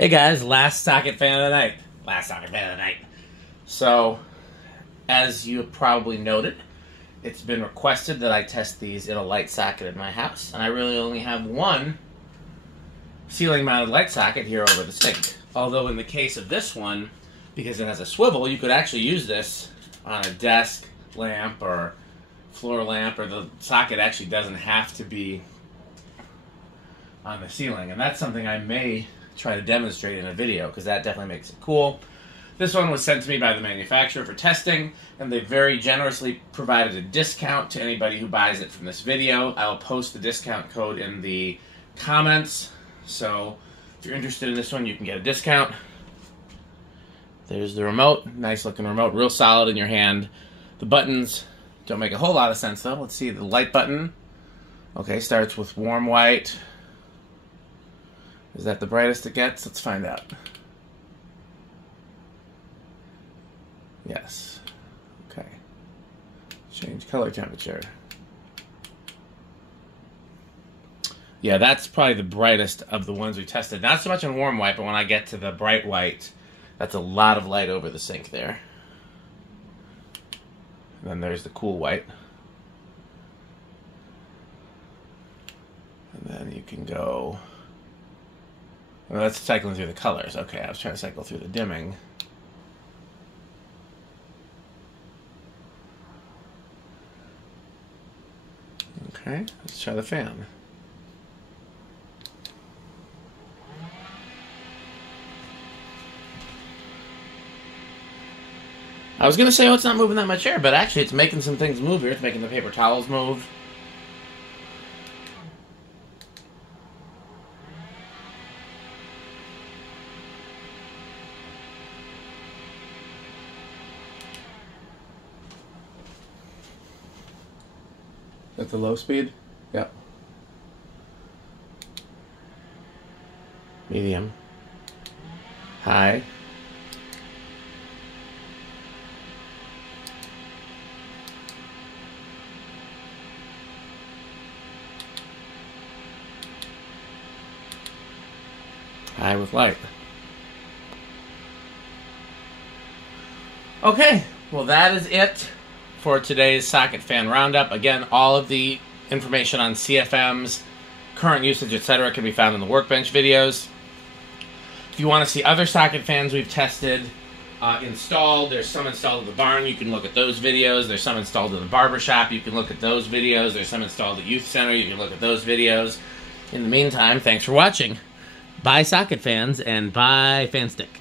Hey guys, last socket fan of the night. Last socket fan of the night. So, as you have probably noted, it's been requested that I test these in a light socket in my house, and I really only have one ceiling mounted light socket here over the sink. Although in the case of this one, because it has a swivel, you could actually use this on a desk lamp or floor lamp, or the socket actually doesn't have to be on the ceiling. And that's something I may try to demonstrate in a video, because that definitely makes it cool. This one was sent to me by the manufacturer for testing, and they very generously provided a discount to anybody who buys it from this video. I will post the discount code in the comments, so if you're interested in this one, you can get a discount. There's the remote. Nice looking remote, real solid in your hand. The buttons don't make a whole lot of sense though. Let's see, the light button. Okay, starts with warm white. Is that the brightest it gets? Let's find out. Yes. Okay. Change color temperature. Yeah, that's probably the brightest of the ones we tested. Not so much in warm white, but when I get to the bright white, that's a lot of light over the sink there. And then there's the cool white. And then you can go... Well, that's cycling through the colors. Okay, I was trying to cycle through the dimming. Okay, let's try the fan. I was going to say, oh, it's not moving that much air, but actually it's making some things move here. It's making the paper towels move. At the low speed? Yep. Medium. High. High with light. Okay, well that is it for today's socket fan roundup. Again, all of the information on CFMs, current usage, etc. can be found in the workbench videos. If you want to see other socket fans we've tested installed, there's some installed at the barn, you can look at those videos. There's some installed in the barber shop, you can look at those videos. There's some installed at youth center, you can look at those videos. In the meantime, thanks for watching. Buy socket fans and buy fan stick.